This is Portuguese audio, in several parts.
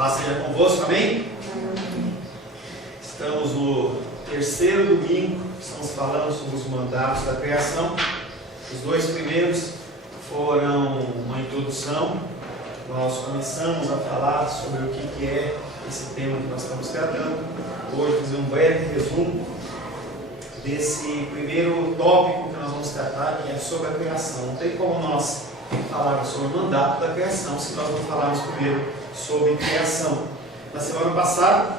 Paz seja convosco, amém? Estamos no terceiro domingo, estamos falando sobre os mandatos da criação. Os dois primeiros foram uma introdução. Nós começamos a falar sobre o que é esse tema que nós estamos tratando. Hoje vou fazer um breve resumo desse primeiro tópico que nós vamos tratar, que é sobre a criação. Não tem como nós falarmos sobre o mandato da criação se nós não falarmos primeiro sobre criação. Na semana passada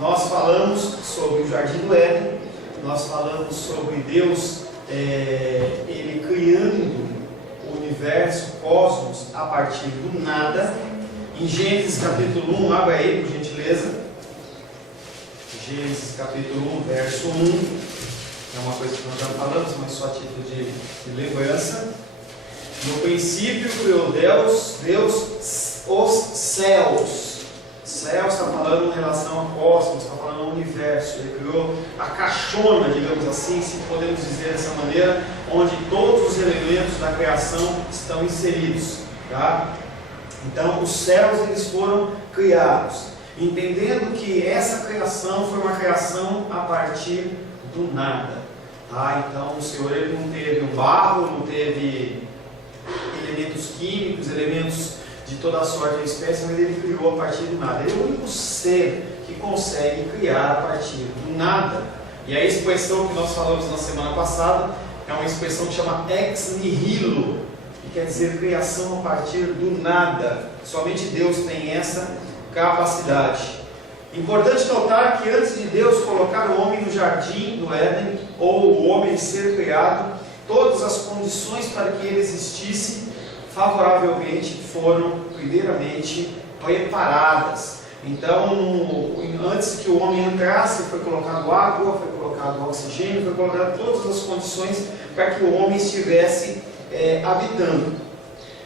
nós falamos sobre o Jardim do Éden, nós falamos sobre Deus, Ele criando o universo, o cosmos, a partir do nada. Em Gênesis capítulo 1, abra aí por gentileza. Gênesis capítulo 1, verso 1. É uma coisa que nós já falamos, mas só a título de lembrança. No princípio criou Deus os céus. Céus está falando em relação ao cosmos, está falando ao universo. Ele criou a caixona, digamos assim, se podemos dizer dessa maneira, onde todos os elementos da criação estão inseridos. Tá? Então, os céus eles foram criados, entendendo que essa criação foi uma criação a partir do nada. Tá? Então, o Senhor ele não teve um barro, não teve elementos químicos, elementos de toda a sorte da espécie, mas ele criou a partir do nada. Ele é o único ser que consegue criar a partir do nada. E a expressão que nós falamos na semana passada é uma expressão que chama ex nihilo, que quer dizer criação a partir do nada. Somente Deus tem essa capacidade. Importante notar que antes de Deus colocar o homem no jardim do Éden, ou o homem ser criado, todas as condições para que ele existisse favoravelmente foram primeiramente preparadas. Então, antes que o homem entrasse, foi colocado água, foi colocado oxigênio, foi colocado todas as condições para que o homem estivesse habitando.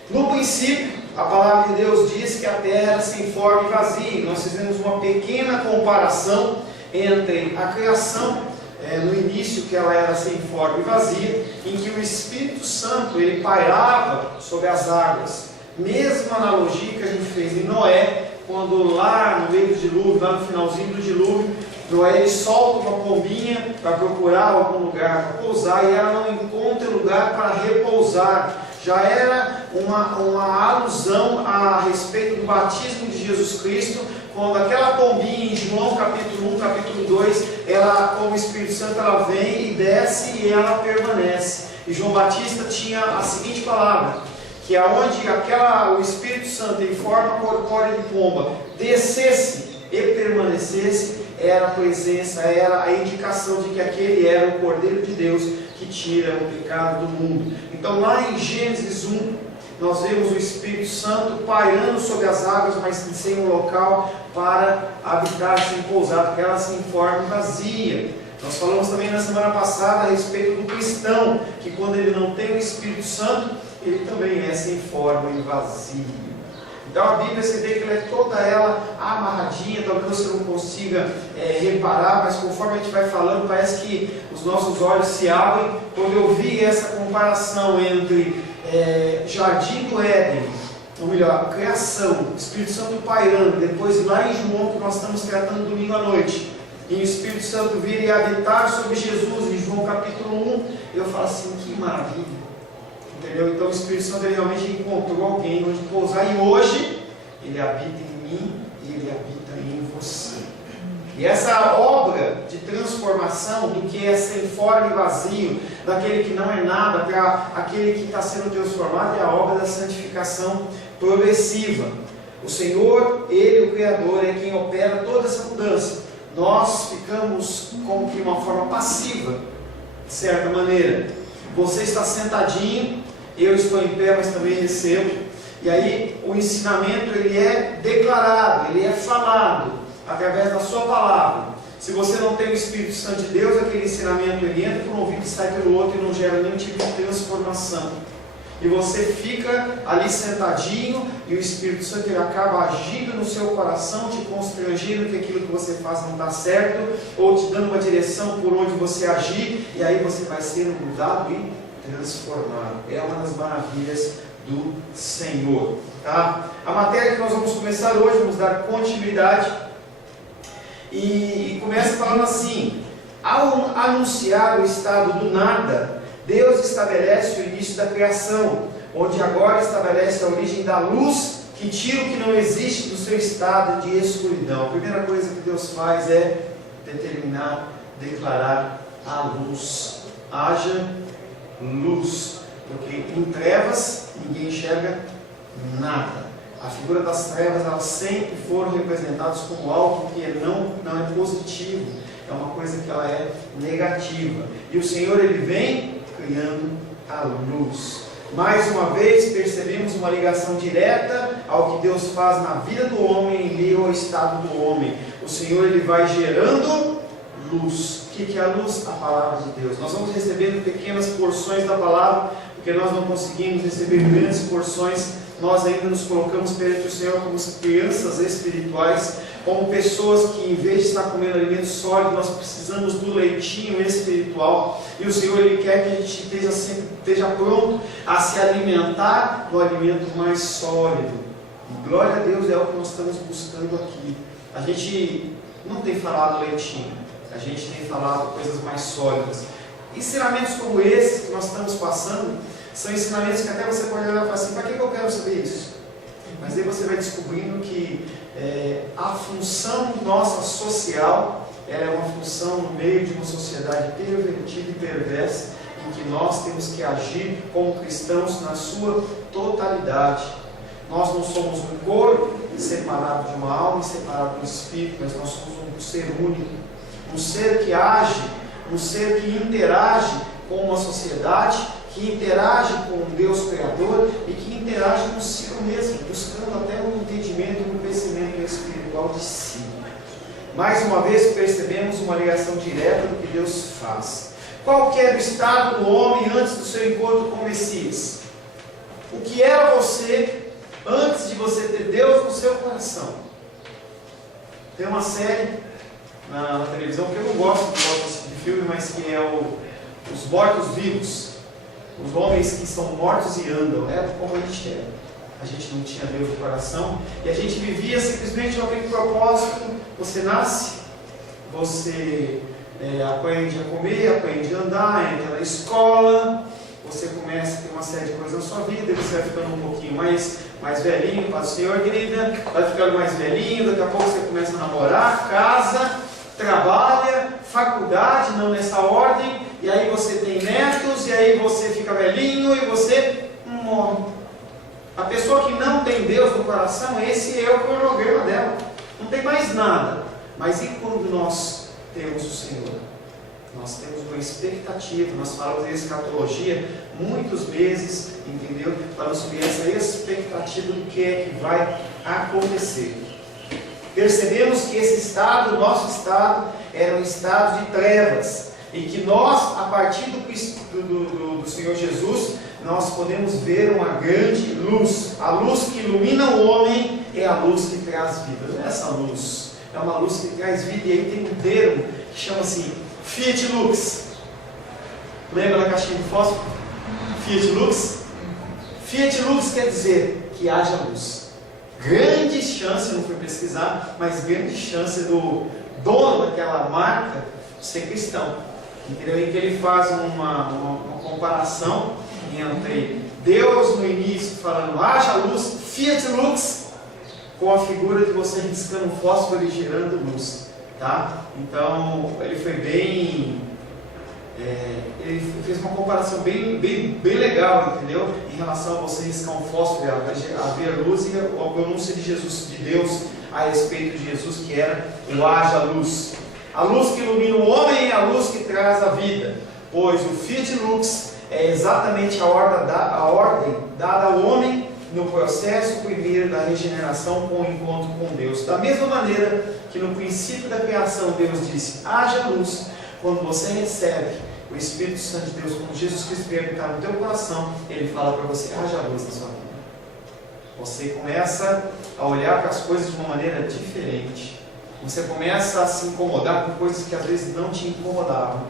No princípio, a palavra de Deus diz que a terra era sem forma e vazia. Nós fizemos uma pequena comparação entre a criação no início, que ela era sem forma e vazia, em que o Espírito Santo ele pairava sobre as águas. Mesma analogia que a gente fez em Noé, quando lá no meio do dilúvio, lá no finalzinho do dilúvio, Noé ele solta uma pombinha para procurar algum lugar para pousar, e ela não encontra lugar para repousar. Já era uma alusão a respeito do batismo de Jesus Cristo, quando aquela pombinha em João capítulo 1, capítulo 2, ela, como o Espírito Santo, ela vem e desce e ela permanece. E João Batista tinha a seguinte palavra, que aonde o Espírito Santo em forma corpórea de pomba descesse e permanecesse, era a presença, era a indicação de que aquele era o Cordeiro de Deus que tira o pecado do mundo. Então lá em Gênesis 1, nós vemos o Espírito Santo pairando sobre as águas, mas sem um local para habitar, sem pousar, porque ela se forma vazia. Nós falamos também na semana passada a respeito do cristão, que quando ele não tem o Espírito Santo, ele também é sem forma e vazio. Então a Bíblia, você vê que ela é toda ela amarradinha, talvez você não consiga reparar, mas conforme a gente vai falando, parece que os nossos olhos se abrem. Quando eu vi essa comparação entre Jardim do Éden, ou melhor, criação, Espírito Santo pairando, depois lá em João, que nós estamos tratando domingo à noite, e o Espírito Santo vir e habitar sobre Jesus, em João capítulo 1, eu falo assim, que maravilha. Entendeu? Então o Espírito Santo ele realmente encontrou alguém onde pousar, e hoje ele habita em mim e ele habita em você. E essa obra de transformação do que é sem forma e vazio, daquele que não é nada para aquele que está sendo transformado, é a obra da santificação progressiva. O Senhor, Ele, o Criador, é quem opera toda essa mudança. Nós ficamos como que de uma forma passiva, de certa maneira. Você está sentadinho, eu estou em pé, mas também recebo. E aí o ensinamento ele é declarado, ele é falado através da sua palavra. Se você não tem o Espírito Santo de Deus, aquele ensinamento ele entra por um ouvido e sai pelo outro e não gera nenhum tipo de transformação. E você fica ali sentadinho e o Espírito Santo ele acaba agindo no seu coração, te constrangendo que aquilo que você faz não está certo, ou te dando uma direção por onde você agir, e aí você vai sendo mudado e transformado. É uma das maravilhas do Senhor. Tá? A matéria que nós vamos começar hoje, vamos dar continuidade, e começa falando assim: ao anunciar o estado do nada, Deus estabelece o início da criação, onde agora estabelece a origem da luz, que tira o que não existe do seu estado de escuridão. A primeira coisa que Deus faz é determinar, declarar a luz. Haja luz, porque em trevas ninguém enxerga nada. A figura das trevas, elas sempre foram representadas como algo que não é positivo, é uma coisa que ela é negativa. E o Senhor, Ele vem criando a luz. Mais uma vez percebemos uma ligação direta ao que Deus faz na vida do homem, em meio ao estado do homem. O Senhor, Ele vai gerando luz. O que é a luz? A palavra de Deus. Nós vamos recebendo pequenas porções da palavra, porque nós não conseguimos receber grandes porções. Nós ainda nos colocamos perante o Senhor como crianças espirituais, como pessoas que, em vez de estar comendo alimento sólido, nós precisamos do leitinho espiritual. E o Senhor, Ele quer que a gente esteja pronto a se alimentar do alimento mais sólido. E glória a Deus, é o que nós estamos buscando aqui. A gente não tem falado leitinho, a gente tem falado coisas mais sólidas. Ensinamentos como esses que nós estamos passando são ensinamentos que até você pode olhar e falar assim: para que eu quero saber isso? Mas aí você vai descobrindo que a função nossa social, ela é uma função no meio de uma sociedade pervertida e perversa, em que nós temos que agir como cristãos na sua totalidade. Nós não somos um corpo separado de uma alma e separado do espírito, mas nós somos um ser único, um ser que age, um ser que interage com uma sociedade, que interage com o Deus Criador e que interage consigo mesmo, buscando até um entendimento e um crescimento espiritual de si. Mais uma vez percebemos uma ligação direta do que Deus faz. Qual que era o estado do homem antes do seu encontro com o Messias? O que era você antes de você ter Deus no seu coração? Tem uma série na televisão que eu não gosto de filme, mas que é Os Mortos-Vivos. Os homens que são mortos e andam, como a gente era. A gente não tinha Deus no coração e a gente vivia simplesmente naquele propósito. Você nasce, você aprende a comer, aprende a andar, entra na escola, você começa a ter uma série de coisas na sua vida, você vai ficando um pouquinho mais velhinho, Paz do Senhor, querida, vai ficando mais velhinho, daqui a pouco você começa a namorar, casa, trabalha, faculdade, não nessa ordem, e aí você tem netos, e aí você fica velhinho e você morre. A pessoa que não tem Deus no coração, esse é o cronograma dela, não tem mais nada. Mas e quando nós temos o Senhor? Nós temos uma expectativa, nós falamos de escatologia muitas vezes, entendeu? Para nós subir essa expectativa do que é que vai acontecer. Percebemos que esse estado, o nosso estado, era um estado de trevas, e que nós, a partir do Senhor Jesus, nós podemos ver uma grande luz. A luz que ilumina o homem é a luz que traz vida. Não é essa luz, é uma luz que traz vida. E aí tem um termo que chama-se Fiat Lux. Lembra da caixinha de fósforo? Fiat Lux? Fiat Lux quer dizer que haja luz. Grande chance, eu não fui pesquisar, mas grande chance do dono daquela marca ser cristão. Entendeu? Em que ele faz uma comparação entre Deus no início falando haja luz, Fiat Lux, com a figura de você riscando um fósforo e gerando luz. Tá? Então ele foi bem, ele fez uma comparação bem legal, entendeu? Em relação a você riscar um fósforo, a ver luz, e a pronúncia de Jesus, de Deus a respeito de Jesus, que era o haja luz. A luz que ilumina o homem é a luz que traz a vida, pois o Fiat Lux é exatamente a ordem dada ao homem no processo primeiro da regeneração com o encontro com Deus. Da mesma maneira que no princípio da criação Deus disse, haja luz, quando você recebe o Espírito Santo de Deus, quando Jesus Cristo veio habitar no teu coração, Ele fala para você, haja luz na sua vida. Você começa a olhar para as coisas de uma maneira diferente. Você começa a se incomodar com coisas que às vezes não te incomodavam.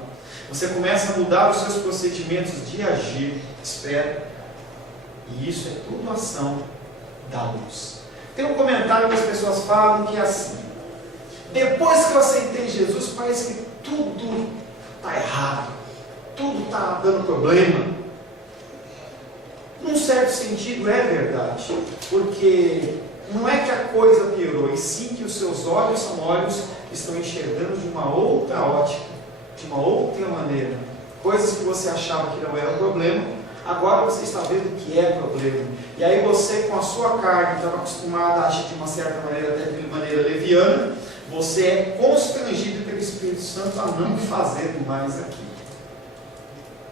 Você começa a mudar os seus procedimentos de agir. Espera. E isso é tudo ação da luz. Tem um comentário que as pessoas falam que é assim: depois que eu aceitei Jesus, parece que tudo está errado, tudo está dando problema. Num certo sentido é verdade, porque não é que a coisa piorou, e sim que os seus olhos são olhos que estão enxergando de uma outra ótica, de uma outra maneira. Coisas que você achava que não eram problema, agora você está vendo que é problema. E aí você, com a sua carne, estava acostumado a agir de uma certa maneira, até de maneira leviana, você é constrangido pelo Espírito Santo a não fazer mais aquilo.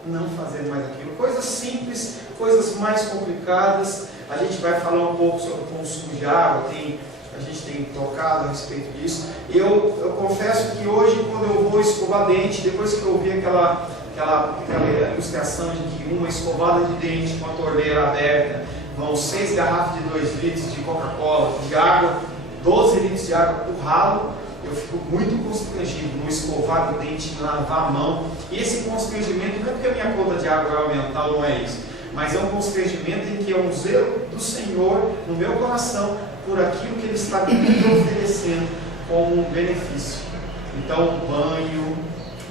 Não fazer mais aquilo. Coisas simples, coisas mais complicadas. A gente vai falar um pouco sobre o consumo de água, a gente tem tocado a respeito disso. Eu confesso que hoje, quando eu vou escovar dente, depois que eu vi aquela ilustração de que uma escovada de dente com a torneira aberta, vão 6 garrafas de 2 litros de Coca-Cola, de água, 12 litros de água por ralo, eu fico muito constrangido no escovar o dente, lavar a mão. E esse constrangimento não é porque a minha conta de água vai aumentar, não é isso, mas é um constrangimento em que é um zelo do Senhor no meu coração por aquilo que Ele está me oferecendo como um benefício. Então, banho,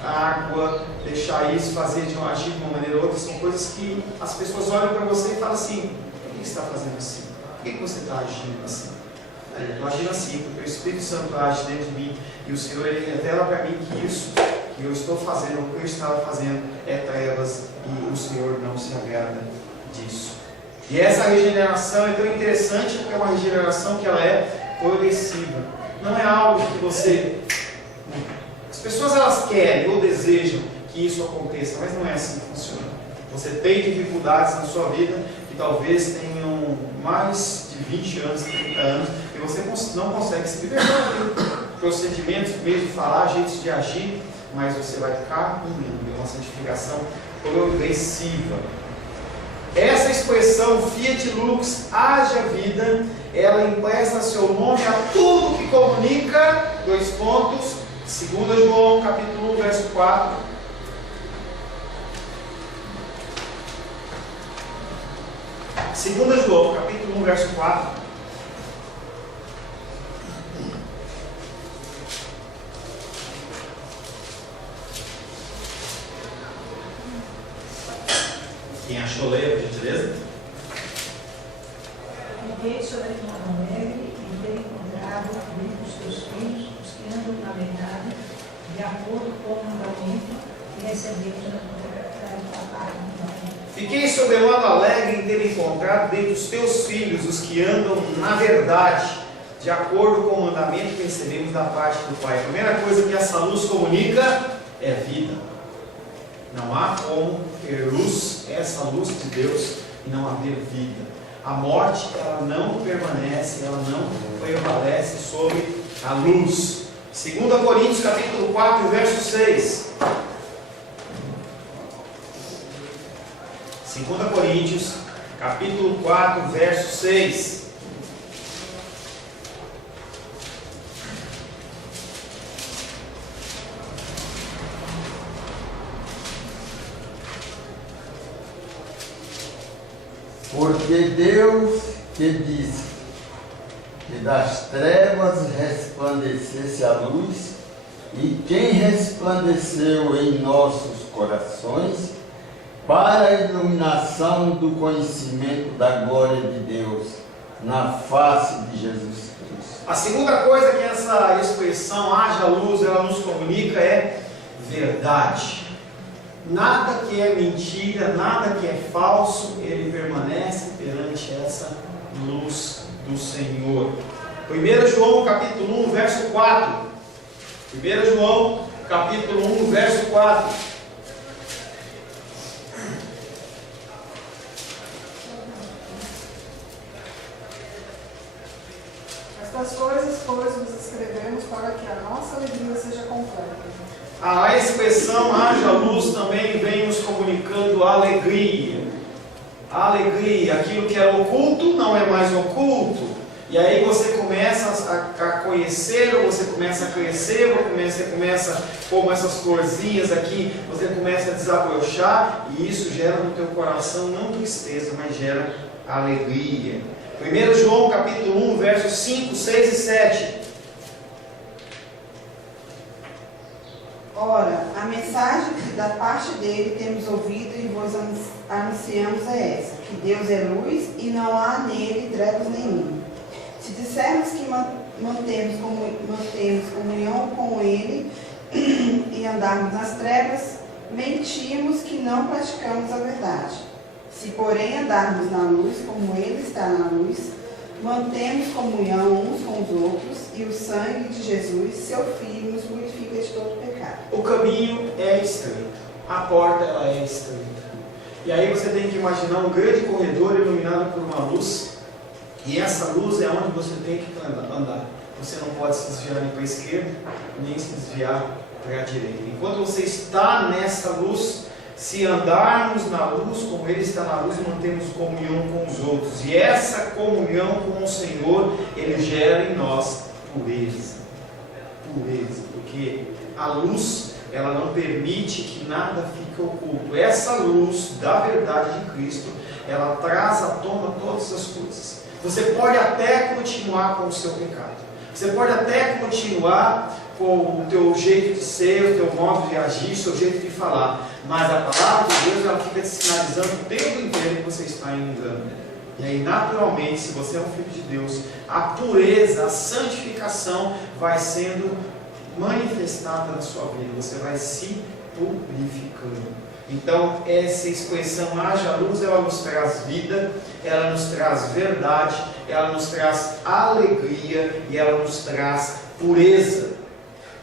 água, deixar isso, agir de uma maneira ou outra, são coisas que as pessoas olham para você e falam assim: por que você está fazendo assim? Por que você está agindo assim? Eu estou agindo assim porque o Espírito Santo age dentro de mim, e o Senhor, Ele revela para mim que isso que eu estou fazendo, o que eu estava fazendo é trevas, e o Senhor não se agrada disso. E essa regeneração é tão interessante porque é uma regeneração que ela é progressiva. Não é algo que você... As pessoas elas querem ou desejam que isso aconteça, mas não é assim que funciona. Você tem dificuldades na sua vida que talvez tenham mais de 20 anos, 30 anos, e você não consegue se libertar de procedimentos, meios de falar, jeitos de agir, mas você vai caminhando. É uma santificação progressiva. Essa expressão Fiat Lux, haja vida, ela empresta seu nome a tudo que comunica, 2 pontos, 2 João capítulo 1, verso 4. Segunda João, capítulo 1, verso 4. Quem achou, leia, por gentileza. Fiquei sobremodo alegre em ter encontrado entre os teus filhos os que andam na verdade, de acordo com o mandamento que recebemos da parte do Pai. Fiquei sobremodo alegre em ter encontrado dentre os teus filhos os que andam na verdade, de acordo com o mandamento que recebemos da parte do Pai. A primeira coisa que essa luz comunica é vida. Não há como ter luz, essa luz de Deus, e não haver vida. A morte, ela não permanece, ela não prevalece sobre a luz. 2 Coríntios capítulo 4, verso 6. 2 Coríntios, capítulo 4, verso 6. Porque Deus que disse que das trevas resplandecesse a luz, e quem resplandeceu em nossos corações, para a iluminação do conhecimento da glória de Deus, na face de Jesus Cristo. A segunda coisa que essa expressão haja luz, ela nos comunica é verdade. Nada que é mentira, nada que é falso, ele permanece perante essa luz do Senhor. 1 João capítulo 1, verso 4. 1 João capítulo 1, verso 4. Estas coisas, pois, nos escrevemos para que a nossa alegria seja completa. A expressão haja luz também vem nos comunicando alegria. A alegria, aquilo que era oculto não é mais oculto. E aí você começa a conhecer, ou você começa a crescer, ou você começa, como essas florzinhas aqui, você começa a desabrochar, e isso gera no teu coração não tristeza, mas gera alegria. 1 João capítulo 1, versos 5, 6 e 7. Ora, a mensagem que da parte dele temos ouvido e vos anunciamos é essa, que Deus é luz e não há nele trevas nenhuma. Se dissermos que mantemos comunhão com ele e andarmos nas trevas, mentimos que não praticamos a verdade. Se, porém, andarmos na luz, como ele está na luz, mantemos comunhão uns com os outros, e o sangue de Jesus, seu Filho, nos purifica de todo pecado. O caminho é estreito, a porta ela é estreita. E aí você tem que imaginar um grande corredor iluminado por uma luz, e essa luz é onde você tem que andar. Você não pode se desviar nem para a esquerda, nem se desviar para a direita. Enquanto você está nessa luz, se andarmos na luz, como Ele está na luz, mantemos comunhão com os outros. E essa comunhão com o Senhor, Ele gera em nós pureza. Pureza, porque a luz, ela não permite que nada fique oculto. Essa luz da verdade de Cristo, ela traz à tona todas as coisas. Você pode até continuar com o seu pecado. Você pode até continuar com o teu jeito de ser, o teu modo de agir, o seu jeito de falar. Mas a palavra de Deus, ela fica te sinalizando o tempo inteiro que você está em engano. E aí, naturalmente, se você é um filho de Deus, a pureza, a santificação vai sendo manifestada na sua vida. Você vai se purificando. Então, essa expressão haja luz, ela nos traz vida, ela nos traz verdade, ela nos traz alegria e ela nos traz pureza.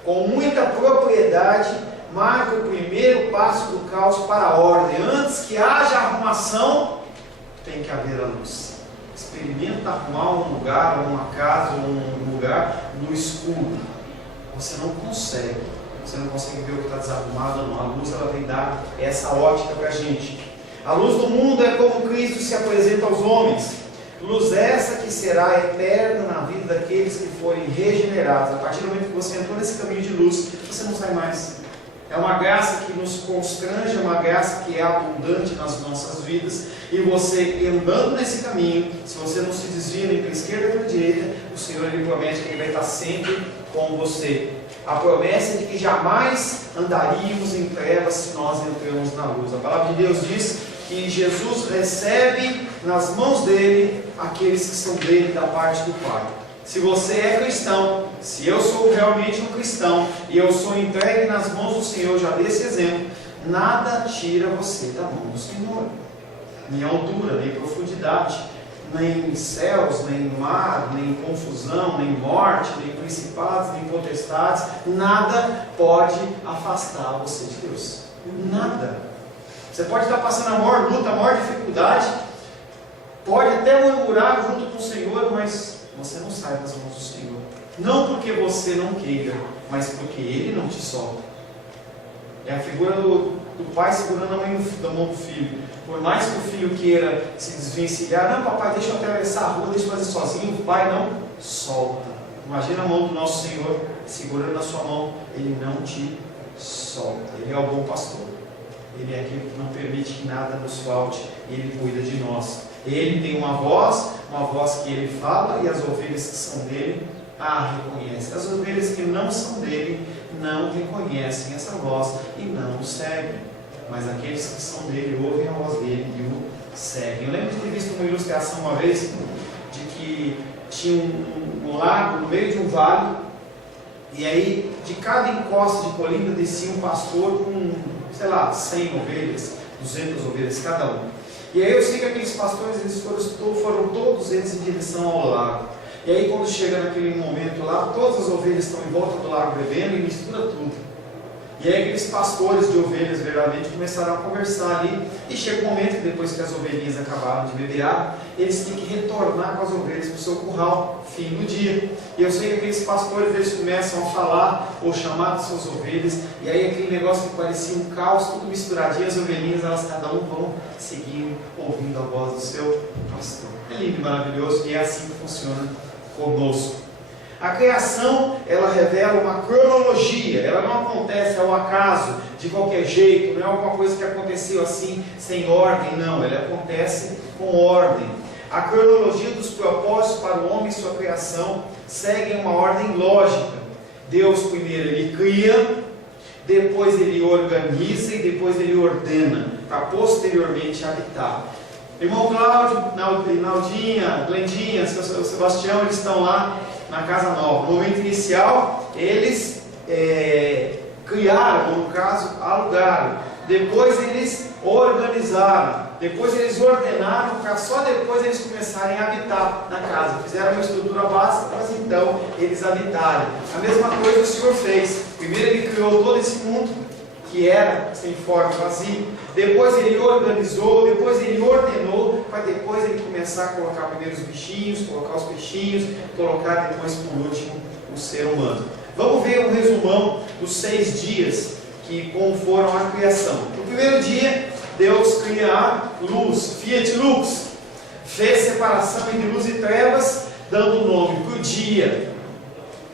Com muita propriedade, marca o primeiro passo do caos para a ordem. Antes que haja arrumação, tem que haver a luz. Experimenta arrumar um lugar, ou uma casa, ou um lugar no escuro. Você não consegue. Você não consegue ver o que está desarrumado, não. A luz, ela vem dar essa ótica para a gente. A luz do mundo é como Cristo se apresenta aos homens. Luz essa que será eterna na vida daqueles que forem regenerados. A partir do momento que você entrou nesse caminho de luz, você não sai mais. É uma graça que nos constrange, é uma graça que é abundante nas nossas vidas. E você andando nesse caminho, se você não se desvia nem para a esquerda nem para a direita, o Senhor Ele promete que Ele vai estar sempre com você. A promessa é de que jamais andaríamos em trevas se nós entramos na luz. A palavra de Deus diz que Jesus recebe nas mãos dele aqueles que são dele da parte do Pai. Se você é cristão, se eu sou realmente um cristão e eu sou entregue nas mãos do Senhor, já dei esse exemplo, nada tira você da mão do Senhor. Nem altura, nem profundidade, nem céus, nem mar, nem confusão, nem morte, nem principados, nem potestades, nada pode afastar você de Deus. Nada. Você pode estar passando a maior luta, a maior dificuldade, pode até murmurar junto com o Senhor, mas você não sai das mãos do Senhor. Não porque você não queira, mas porque Ele não te solta. É a figura do pai segurando a mão do filho. Por mais que o filho queira se desvencilhar, não, papai, deixa eu atravessar a rua, deixa eu fazer sozinho, o pai não solta. Imagina a mão do nosso Senhor segurando na sua mão, Ele não te solta. Ele é o bom pastor. Ele é aquele que não permite que nada nos falte, Ele cuida de nós. Ele tem uma voz que Ele fala, e as ovelhas que são dele a reconhecem. As ovelhas que não são dele não reconhecem essa voz e não o seguem. Mas aqueles que são dele ouvem a voz dele e o seguem. Eu lembro de ter visto uma ilustração uma vez de que tinha um lago no meio de um vale, e aí de cada encosta de colina descia um pastor com, sei lá, 100 ovelhas, 200 ovelhas cada um. E aí eu sei que aqueles pastores, eles foram todos eles em direção ao lago. E aí quando chega naquele momento lá, todas as ovelhas estão em volta do lago bebendo e mistura tudo. E aí aqueles pastores de ovelhas verdadeiramente começaram a conversar ali, e chega um momento que depois que as ovelhinhas acabaram de beber água, eles têm que retornar com as ovelhas para o seu curral, fim do dia. E eu sei que aqueles pastores, eles começam a falar ou chamar as suas ovelhas, e aí aquele negócio que parecia um caos, tudo misturadinho, as ovelhinhas, elas cada um vão seguindo, ouvindo a voz do seu pastor. É lindo e maravilhoso, e é assim que funciona conosco. A criação, ela revela uma cronologia, ela não acontece ao acaso, de qualquer jeito, não é alguma coisa que aconteceu assim, sem ordem, não, ela acontece com ordem. A cronologia dos propósitos para o homem e sua criação segue uma ordem lógica. Deus primeiro ele cria, depois ele organiza e depois ele ordena, para posteriormente habitar. Irmão Cláudio, Naldinha, Glendinha, seu Sebastião, eles estão lá na casa nova. No momento inicial, eles criaram, no caso, alugaram. Depois eles organizaram. Depois eles ordenaram, para só depois eles começarem a habitar na casa. Fizeram uma estrutura básica, mas então eles habitaram. A mesma coisa o Senhor fez. Primeiro ele criou todo esse mundo, que era sem forma, vazio. Depois ele organizou, depois ele ordenou, para depois ele começar a colocar primeiro os bichinhos, colocar os peixinhos, colocar depois por último o ser humano. Vamos ver um resumão dos 6 dias como foram a criação. No primeiro dia, Deus cria a luz, Fiat Lux, fez separação entre luz e trevas, dando nome para o dia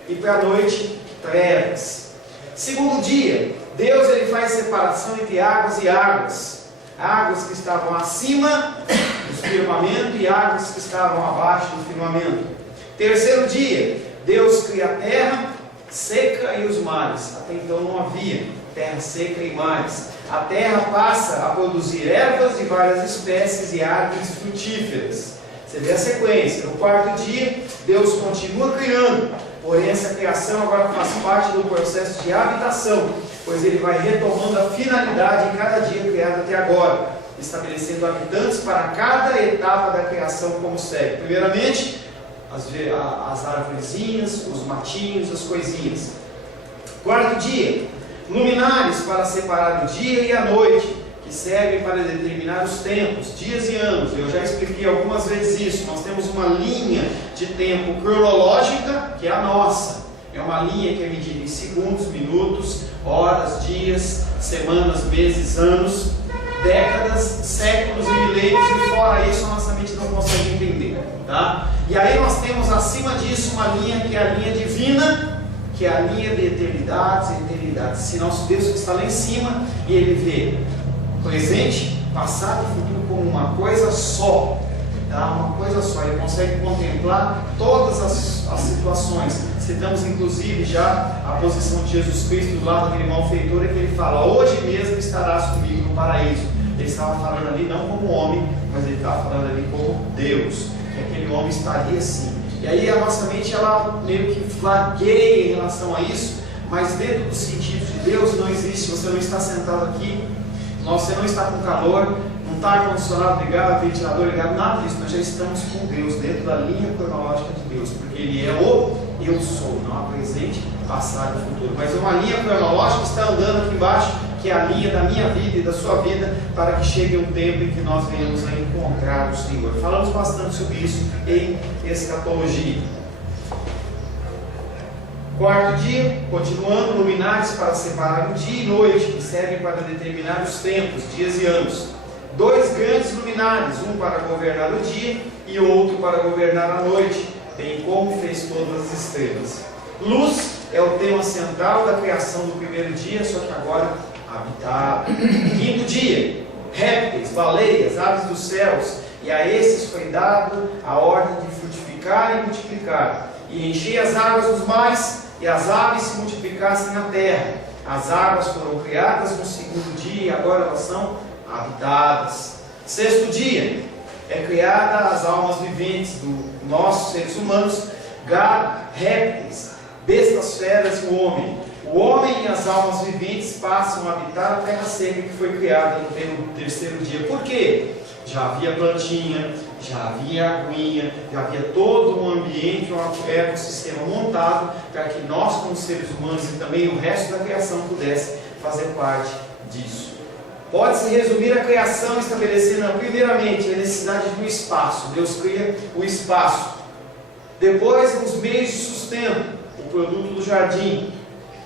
e para a noite, trevas. Segundo dia, Deus ele faz separação entre águas e águas, águas que estavam acima do firmamento e águas que estavam abaixo do firmamento. Terceiro dia, Deus cria a terra seca e os mares. Até então não havia terra seca e mares. A terra passa a produzir ervas de várias espécies e árvores frutíferas. Você vê a sequência. No quarto dia, Deus continua criando, porém essa criação agora faz parte do processo de habitação, pois ele vai retomando a finalidade em cada dia criado até agora, estabelecendo habitantes para cada etapa da criação como segue. Primeiramente, as arvorezinhas, os matinhos, as coisinhas. Quarto dia, luminares para separar o dia e a noite, que servem para determinar os tempos, dias e anos. Eu já expliquei algumas vezes isso. Nós temos uma linha de tempo cronológica, que é a nossa. É uma linha que é medida em segundos, minutos, horas, dias, semanas, meses, anos, décadas, séculos e milênios, e fora isso a nossa mente não consegue entender. Tá? E aí nós temos acima disso uma linha que é a linha divina, que é a linha de eternidades e eternidades. Se nosso Deus está lá em cima e ele vê presente, passado e futuro como uma coisa só, tá? Uma coisa só, ele consegue contemplar todas as situações. Citamos inclusive já a posição de Jesus Cristo do lado daquele malfeitor, é que ele fala: hoje mesmo estarás comigo no paraíso. Ele estava falando ali não como homem, mas ele estava falando ali como Deus, que aquele homem estaria assim. E aí a nossa mente ela meio que flagueia em relação a isso, mas dentro do sentido de Deus não existe. Você não está sentado aqui, você não está com calor, não está ar-condicionado ligado, ventilador ligado, nada disso. Nós já estamos com Deus, dentro da linha cronológica de Deus, porque Ele é o Eu Sou, não há presente, passado e futuro. Mas uma linha cronológica está andando aqui embaixo, que é a linha da minha vida e da sua vida, para que chegue um tempo em que nós venhamos a encontrar o Senhor. Falamos bastante sobre isso em escatologia. Quarto dia, continuando, luminares para separar o dia e noite, que servem para determinar os tempos, dias e anos. 2 grandes luminares, um para governar o dia e outro para governar a noite, bem como fez todas as estrelas. Luz é o tema central da criação do primeiro dia, só que agora habitado. Quinto dia, répteis, baleias, aves dos céus, e a esses foi dado a ordem de frutificar e multiplicar, e encher as águas dos mares, e as aves se multiplicassem na terra. As águas foram criadas no segundo dia, e agora elas são habitadas. Sexto dia, é criada as almas viventes dos nossos seres humanos, gado, répteis, bestas, feras e o homem. O homem e as almas viventes passam a habitar a terra seca que foi criada no terceiro dia. Por quê? Já havia plantinha, já havia aguinha, já havia todo um ambiente, um ecossistema montado para que nós, como seres humanos e também o resto da criação pudesse fazer parte disso. Pode-se resumir a criação estabelecendo primeiramente a necessidade de um espaço. Deus cria o espaço. Depois os meios de sustento, o produto do jardim.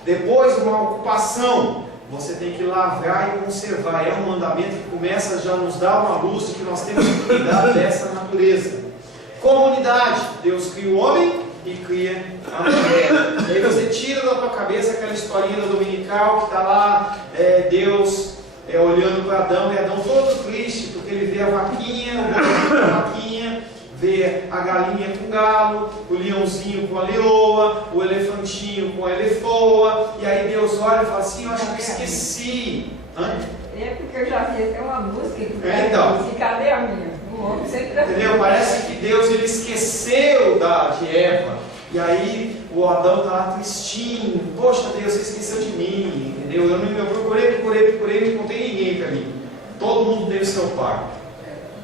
Depois uma ocupação, você tem que lavrar e conservar. É um mandamento que começa já a nos dar uma luz de que nós temos que cuidar dessa natureza. comunidade. Deus cria o homem e cria a mulher. E aí você tira da tua cabeça aquela historinha dominical que está lá, Deus olhando para Adão, e Adão todo triste, porque ele vê a vaquinha, o bonequinho com a vaquinha, vê a galinha com o galo, o leãozinho com a leoa, o elefantinho com a elefoa, e aí Deus olha e fala assim, eu acho que eu esqueci. É porque eu já vi até uma música que então, cadê a minha? O homem sempre entendeu? Parece que Deus ele esqueceu de Eva. E aí o Adão está lá tristinho. Poxa Deus, você esqueceu de mim. Entendeu? Eu procurei, não encontrei ninguém para mim. Todo mundo tem o seu par.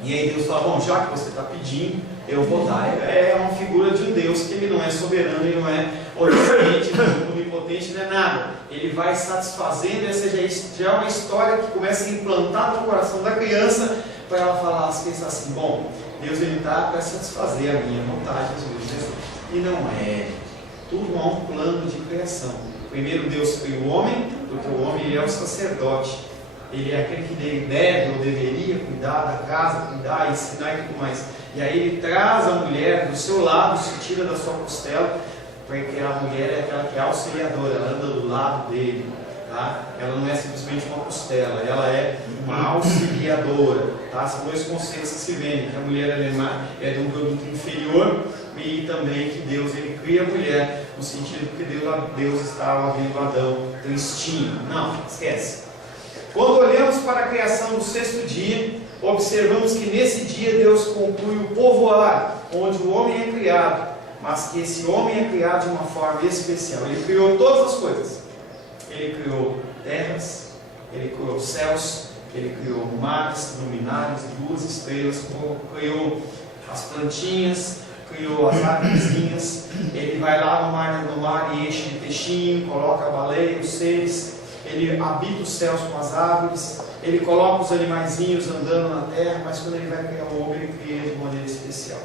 E aí Deus fala, bom, já que você está pedindo, eu vou dar. É uma figura de um Deus que ele não é soberano, ele não é onisciente, não é onipotente, não é nada. Ele vai satisfazendo, essa já é uma história que começa a implantar no coração da criança, para ela falar, pensar assim, bom, Deus ele está para satisfazer a minha vontade, e não é. Tudo há um plano de criação. Primeiro Deus criou o homem, porque o homem ele é o sacerdote. Ele é aquele que deve ou deveria cuidar da casa, cuidar, ensinar e tudo mais. E aí ele traz a mulher do seu lado, se tira da sua costela, porque a mulher é aquela que é auxiliadora, ela anda do lado dele. Tá? Ela não é simplesmente uma costela, ela é uma auxiliadora. Tá? São dois conceitos que se vendem, que a mulher é de um produto inferior e também que Deus ele cria a mulher, no sentido que Deus estava vendo Adão tristinho. Não, esquece. Quando olhamos para a criação do sexto dia, observamos que nesse dia Deus conclui o povoar, onde o homem é criado, mas que esse homem é criado de uma forma especial. Ele criou todas as coisas. Ele criou terras, ele criou céus, ele criou mares, luminares, duas estrelas, criou as plantinhas, criou as árvorezinhas. Ele vai lá no mar e enche de peixinho, coloca a baleia, os seres. Ele habita os céus com as árvores, ele coloca os animaizinhos andando na terra, mas quando ele vai criar o homem, ele cria de maneira especial.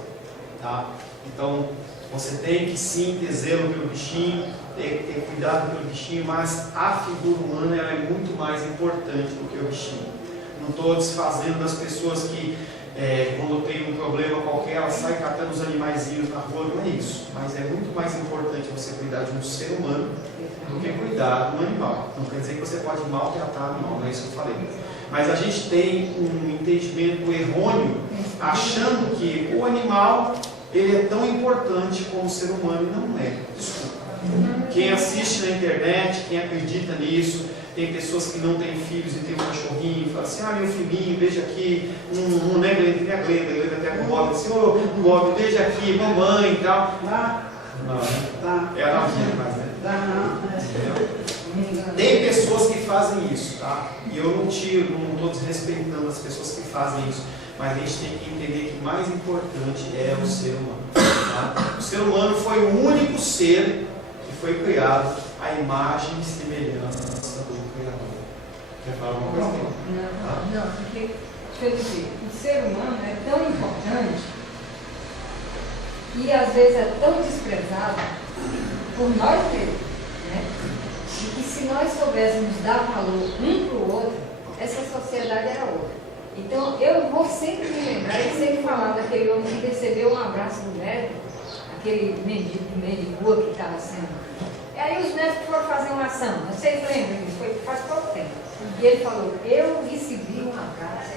Tá? Então, você tem que sim ter zelo pelo bichinho, ter cuidado pelo bichinho, mas a figura humana ela é muito mais importante do que o bichinho. Não estou desfazendo das pessoas que, quando tem um problema qualquer, ela sai catando os animaizinhos na rua, não é isso. Mas é muito mais importante você cuidar de um ser humano do que cuidar de um animal. Não quer dizer que você pode maltratar o animal, não é isso que eu falei. Mas a gente tem um entendimento errôneo, achando que o animal ele é tão importante como o ser humano, e não é. Desculpa. Quem assiste na internet, quem acredita nisso, tem pessoas que não têm filhos e tem um cachorrinho, e fala assim, meu filhinho, veja aqui, não é Glenda, Glenda até com o Bob, assim, Bob, veja aqui, mamãe e tal. Não, é a novinha, mas tem pessoas que fazem isso, tá? E eu não estou desrespeitando as pessoas que fazem isso, mas a gente tem que entender que o mais importante é o ser humano. Tá? O ser humano foi o único ser que foi criado à imagem e semelhança do Criador. Quer falar alguma coisa? Não, porque, deixa eu dizer, o ser humano é tão importante e às vezes é tão desprezado por nós mesmos, né? E que se nós soubéssemos dar valor um para o outro, essa sociedade era outra. Então eu vou sempre me lembrar, e sempre falar daquele homem que recebeu um abraço do médico, aquele mendigo de meio de rua que estava sendo. E aí os médicos foram fazer uma ação, vocês lembram disso? Foi faz pouco tempo. E ele falou, eu recebi um abraço,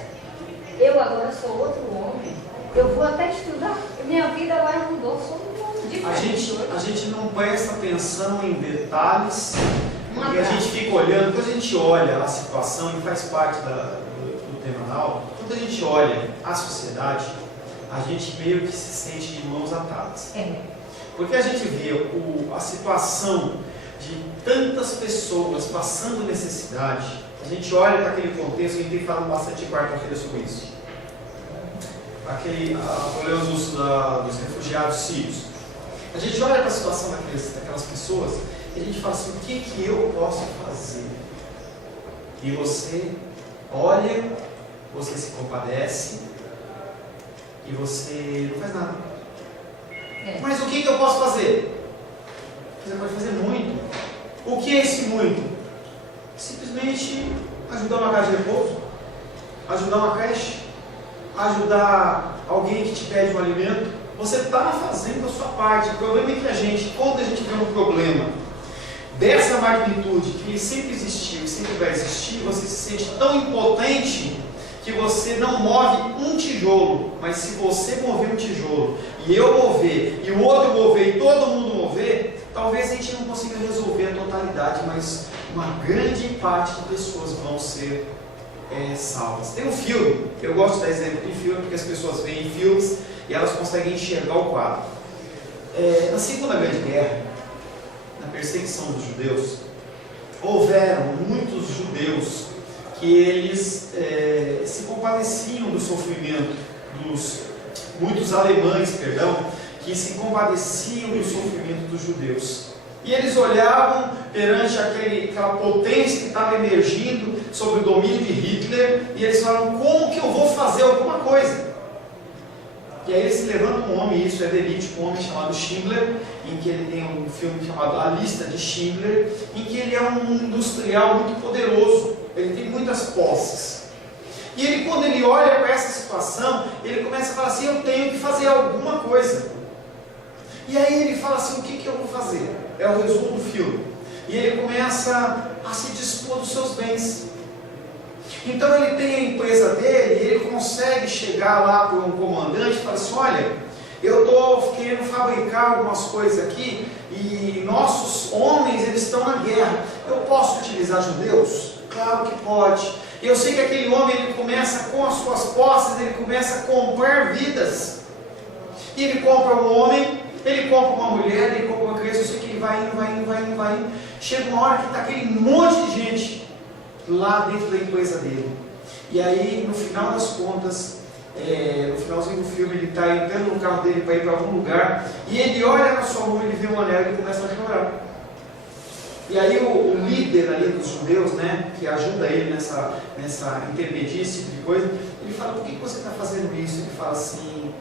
eu agora sou outro homem, eu vou até estudar, minha vida agora mudou, sou um homem diferente. A gente não presta atenção em detalhes, porque a gente fica olhando, quando a gente olha a situação, e faz parte do tema da aula, quando a gente olha a sociedade, a gente meio que se sente de mãos atadas. Porque a gente vê a situação de tantas pessoas passando necessidade, a gente olha para aquele contexto, a gente tem falado bastante em quarta-feira sobre isso. Olhando dos refugiados sírios. A gente olha para a situação daquelas pessoas e a gente fala assim, o que eu posso fazer? E você olha, você se compadece e você não faz nada. Mas o que eu posso fazer? Você pode fazer muito. O que é esse muito? Simplesmente ajudar uma casa de repouso, ajudar uma creche, ajudar alguém que te pede um alimento, Você está fazendo a sua parte. O problema é que quando a gente vê um problema dessa magnitude, que ele sempre existiu e sempre vai existir, você se sente tão impotente que você não move um tijolo. Mas se você mover um tijolo, e eu mover, e o outro mover, e todo mundo mover, talvez a gente não consiga resolver a totalidade, mas uma grande parte de pessoas vão ser salvas. Tem um filme, eu gosto de dar exemplo de filme, porque as pessoas veem filmes e elas conseguem enxergar o quadro. Na Segunda Grande Guerra, na perseguição dos judeus, houveram muitos judeus que eles se compadeciam do sofrimento, muitos alemães, que se compadeciam do sofrimento dos judeus. E eles olhavam perante aquela potência que estava emergindo sobre o domínio de Hitler, e eles falavam: como que eu vou fazer alguma coisa? E aí eles levantam um homem, isso é verídico, um homem chamado Schindler, em que ele tem um filme chamado A Lista de Schindler, em que ele é um industrial muito poderoso, ele tem muitas posses. E ele, quando ele olha para essa situação, ele começa a falar assim: eu tenho que fazer alguma coisa. E aí ele fala assim: o que eu vou fazer? É o resumo do filme. E ele começa a se dispor dos seus bens. Então ele tem a empresa dele, e ele consegue chegar lá para um comandante e falar assim: olha, eu estou querendo fabricar algumas coisas aqui, e nossos homens, eles estão na guerra. Eu posso utilizar judeus? Claro que pode. Eu sei que aquele homem, ele começa com as suas posses, ele começa a comprar vidas. E ele compra um homem, ele compra uma mulher, ele compra uma criança. Eu sei que ele vai indo. Chega uma hora que está aquele monte de gente lá dentro da empresa dele. E aí, no final das contas, no finalzinho do filme, ele está entrando no carro dele para ir para algum lugar, e ele olha na sua mão, ele vê um anel e ele começa a chorar. E aí o líder ali dos judeus, né, que ajuda ele nessa intermediar esse tipo de coisa, ele fala: por que você está fazendo isso? Ele fala assim: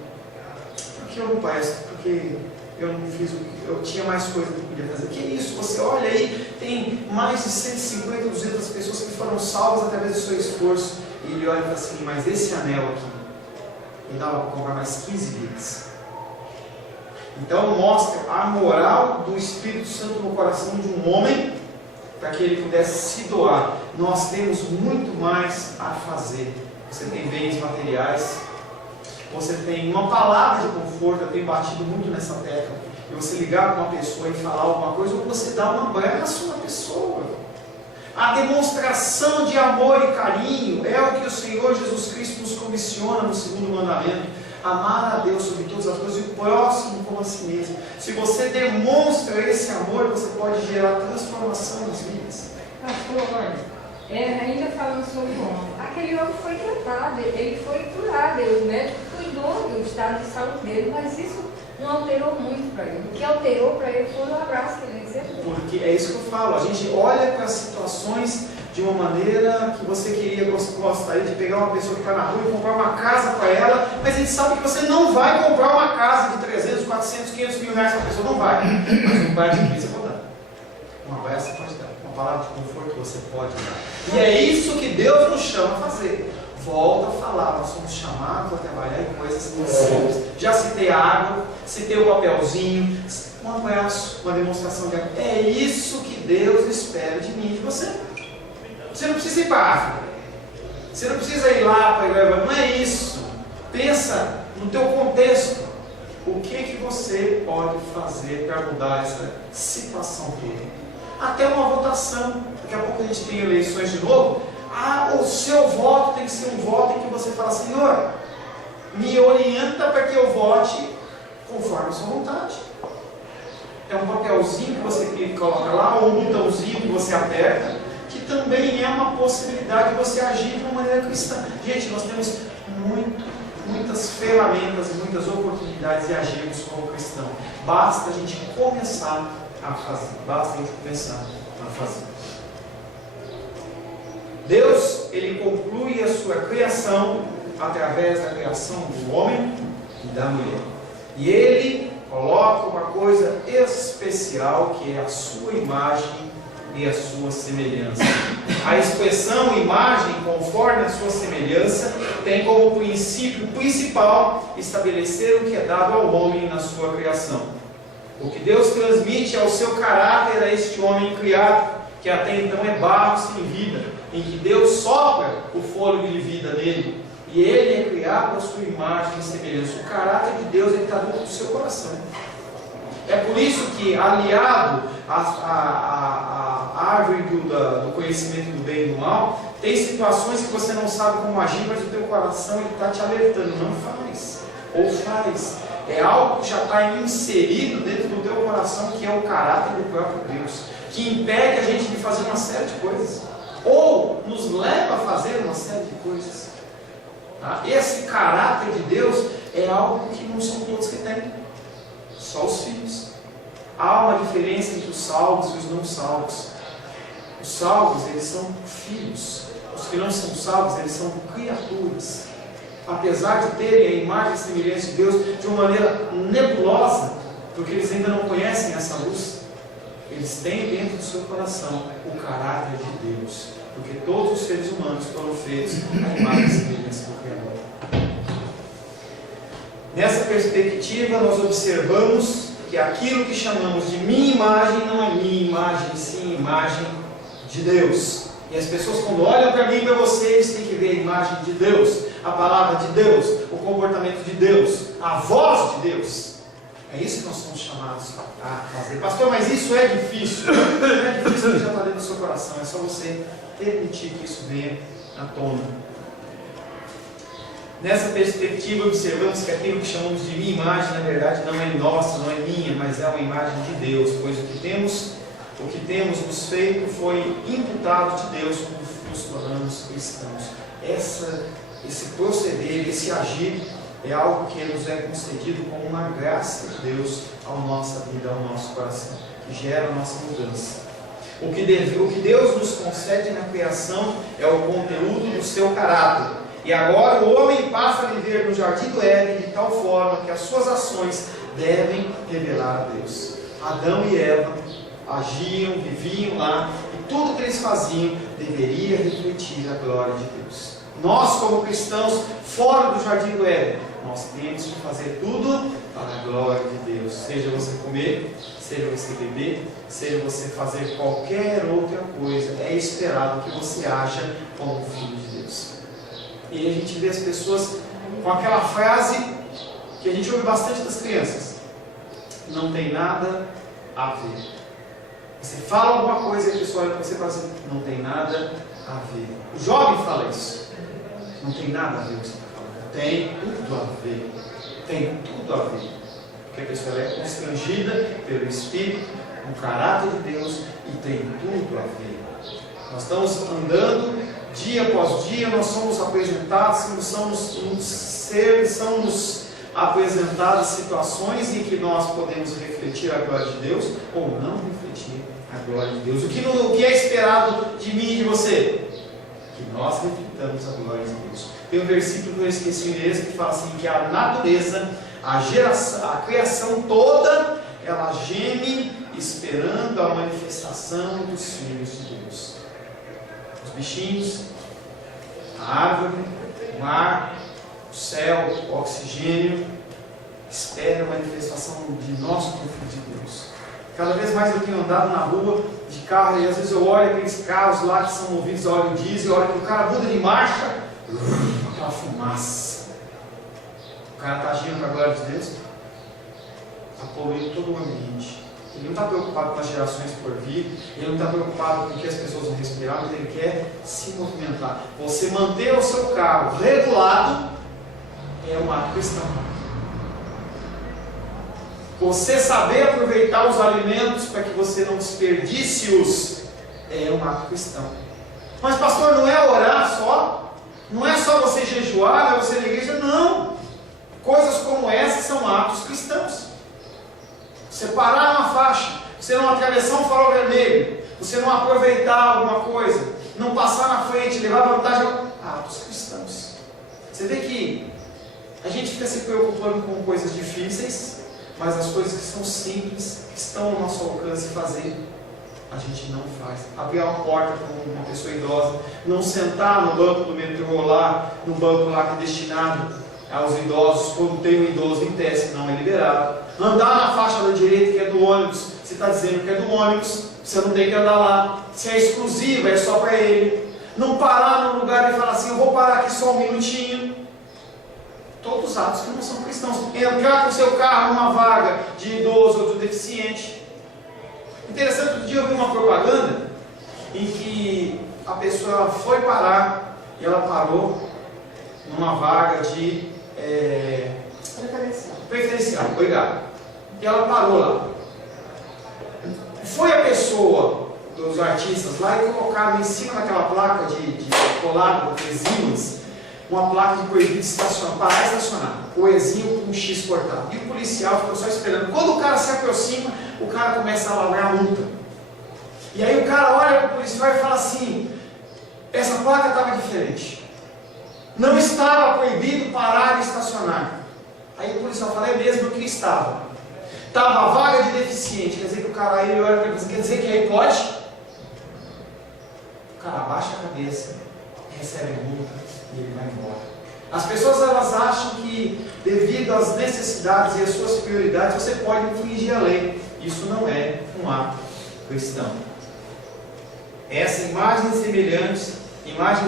porque eu não presto, porque eu não fiz eu tinha mais coisa que eu podia fazer. Que isso? Você olha aí, tem mais de 150, 200 pessoas que foram salvas através do seu esforço. E ele olha e fala assim: mas esse anel aqui, ele dava para comprar mais 15 vidas. Então mostra a moral do Espírito Santo no coração de um homem, para que ele pudesse se doar. Nós temos muito mais a fazer. Você tem bens materiais, você tem uma palavra de conforto. Eu tenho batido muito nessa tecla. E você ligar para uma pessoa e falar alguma coisa, ou você dar um abraço na pessoa. A demonstração de amor e carinho é o que o Senhor Jesus Cristo nos comissiona no segundo mandamento: amar a Deus sobre todas as coisas e o próximo como a si mesmo. Se você demonstra esse amor, você pode gerar transformação nas vidas. Pastor, olha, ainda falando sobre o homem, aquele homem foi tratado, ele foi curado, o médico cuidou do estado de saúde dele, mas isso não alterou muito para ele. O que alterou para ele foi o abraço que ele recebeu. Porque é isso que eu falo, a gente olha para as situações de uma maneira que você gostaria de pegar uma pessoa que está na rua e comprar uma casa para ela, mas a gente sabe que você não vai comprar uma casa de 300, 400, 500 mil reais para a pessoa, não vai. Mas um bar de crise você pode dar. Um abraço você pode dar. Uma palavra de conforto você pode dar. E é isso que Deus nos chama a fazer. Volto a falar, nós somos chamados a trabalhar em coisas simples. Já citei a água, citei o papelzinho, um abraço, uma demonstração de amor. É isso que Deus espera de mim e de você. Você não precisa ir para a África, você não precisa ir lá para a igreja, não é isso. Pensa no teu contexto. O que você pode fazer para mudar essa situação toda? Até uma votação. Daqui a pouco a gente tem eleições de novo. O seu voto tem que ser um voto em que você fala: Senhor, me orienta para que eu vote conforme a sua vontade. É um papelzinho que você coloca lá, ou um botãozinho que você aperta, que também é uma possibilidade de você agir de uma maneira cristã. Gente, nós temos muitas ferramentas e muitas oportunidades de agirmos como cristão. Basta a gente começar a fazer. Deus, Ele conclui a sua criação através da criação do homem e da mulher. E Ele coloca uma coisa especial, que é a sua imagem e a sua semelhança. A expressão imagem conforme a sua semelhança tem como princípio principal estabelecer o que é dado ao homem na sua criação. O que Deus transmite é o seu caráter a este homem criado, que até então é barro sem vida, em que Deus sopra o fôlego de vida nele, e ele é criado à sua imagem e semelhança. O caráter de Deus está dentro do seu coração. É por isso que, aliado à árvore do conhecimento do bem e do mal, tem situações que você não sabe como agir, mas o teu coração está te alertando, não faz, ou faz. É algo que já está inserido dentro do teu coração, que é o caráter do próprio Deus, que impede a gente de fazer uma série de coisas, ou nos leva a fazer uma série de coisas. Tá? Esse caráter de Deus é algo que não são todos que têm, só os filhos. Há uma diferença entre os salvos e os não salvos. Os salvos, eles são filhos. Os que não são salvos, eles são criaturas. Apesar de terem a imagem e semelhança de Deus de uma maneira nebulosa, porque eles ainda não conhecem essa luz, eles têm dentro do seu coração o caráter de Deus, porque todos os seres humanos foram feitos à imagem e semelhança do Criador. Nessa perspectiva, nós observamos que aquilo que chamamos de minha imagem não é minha imagem, sim imagem de Deus. E as pessoas, quando olham para mim e para você, eles têm que ver a imagem de Deus, a palavra de Deus, o comportamento de Deus, a voz de Deus. É isso que nós somos chamados a fazer. Pastor, mas isso é difícil. Não é difícil, que já está dentro do seu coração. É só você permitir que isso venha à tona. Nessa perspectiva, observamos que aquilo que chamamos de minha imagem, na verdade, não é nossa, não é minha, mas é uma imagem de Deus, pois o que temos nos feito foi imputado de Deus quando nos tornamos cristãos. Esse proceder, esse agir, é algo que nos é concedido como uma graça de Deus à nossa vida, ao nosso coração, que gera a nossa mudança. O que Deus nos concede na criação é o conteúdo do seu caráter. E agora o homem passa a viver no jardim do Éden de tal forma que as suas ações devem revelar a Deus. Adão e Eva agiam, viviam lá, e tudo que eles faziam deveria refletir a glória de Deus. Nós, como cristãos, fora do jardim do Éden, nós temos que fazer tudo para a glória de Deus. Seja você comer, seja você beber, seja você fazer qualquer outra coisa, é esperado que você haja como filho de Deus. E a gente vê as pessoas com aquela frase que a gente ouve bastante das crianças: não tem nada a ver. Você fala alguma coisa e a pessoa olha para você e fala assim: não tem nada a ver. O jovem fala isso. Não tem nada a ver com o que você está falando. Tem tudo a ver. Tem tudo a ver. Porque a pessoa é constrangida pelo Espírito, no caráter de Deus, e tem tudo a ver. Nós estamos andando dia após dia, nós somos apresentados, são-nos apresentadas situações em que nós podemos refletir a glória de Deus ou não refletir a glória de Deus. O que é esperado de mim e de você? Que nós reflitamos a glória de Deus. Tem um versículo que eu esqueci mesmo, que fala assim, que a natureza, a criação toda, ela geme esperando a manifestação dos filhos de Deus. Os bichinhos, a árvore, o mar, o céu, o oxigênio, esperam a manifestação de nosso Filho de Deus. Cada vez mais eu tenho andado na rua de carro, e às vezes eu olho aqueles carros lá que são movidos a óleo diesel, eu olho que o cara muda de marcha, aquela fumaça. O cara está agindo para a glória de Deus, está poluindo todo o ambiente. Ele não está preocupado com as gerações por vir, ele não está preocupado com o que as pessoas vão respirar, mas ele quer se movimentar. Você manter o seu carro regulado é um ato cristão. Você saber aproveitar os alimentos para que você não desperdice-os é um ato cristão. Mas pastor, não é orar só? Não é só você jejuar, não é você ir na igreja? Não! Coisas como essas são atos cristãos. Você parar uma faixa, você não atravessar um farol vermelho, você não aproveitar alguma coisa, não passar na frente, levar vantagem, atos cristãos. Você vê que a gente fica se preocupando com coisas difíceis, mas as coisas que são simples, que estão ao nosso alcance fazer, a gente não faz. Abrir uma porta para uma pessoa idosa, não sentar no banco do metrô lá, no banco lá que é destinado aos idosos, quando tem um idoso em pé, senão é liberado. Andar na faixa da direita, que é do ônibus, você está dizendo que é do ônibus, você não tem que andar lá. Se é exclusivo, é só para ele. Não parar no lugar e falar assim, eu vou parar aqui só um minutinho. Todos os atos que não são cristãos. Entrar com o seu carro numa vaga de idoso ou de deficiente. Interessante, outro dia eu vi uma propaganda em que a pessoa foi parar e ela parou numa vaga de preferencial, obrigado. E ela parou lá. Foi a pessoa, os artistas lá, e colocaram em cima daquela placa de colado com resíduos, uma placa de proibido estacionar, parar e estacionar, o Ezinho com um X cortado. E o policial ficou só esperando. Quando o cara se aproxima, o cara começa a largar a multa. E aí o cara olha para o policial e fala assim, essa placa estava diferente. Não estava proibido parar e estacionar. Aí o policial fala, é mesmo que estava. Estava a vaga de deficiente, quer dizer que o cara aí olha para ele, quer dizer que aí pode? O cara abaixa a cabeça, recebe a multa e ele vai embora. As pessoas elas acham que devido às necessidades e às suas prioridades você pode infringir a lei. Isso não é um ato cristão. Essa imagem e